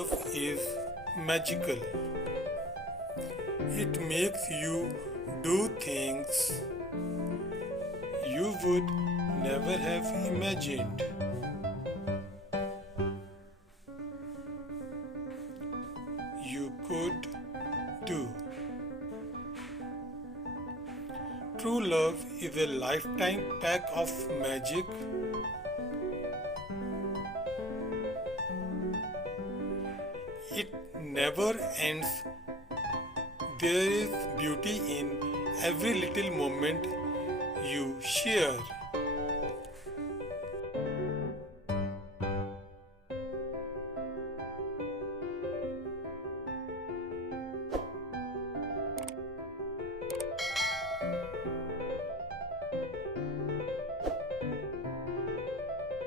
love is magical. It makes you do things you would never have imagined. You could do. True love is a lifetime pack of magic. It never ends. There is beauty in every little moment you share.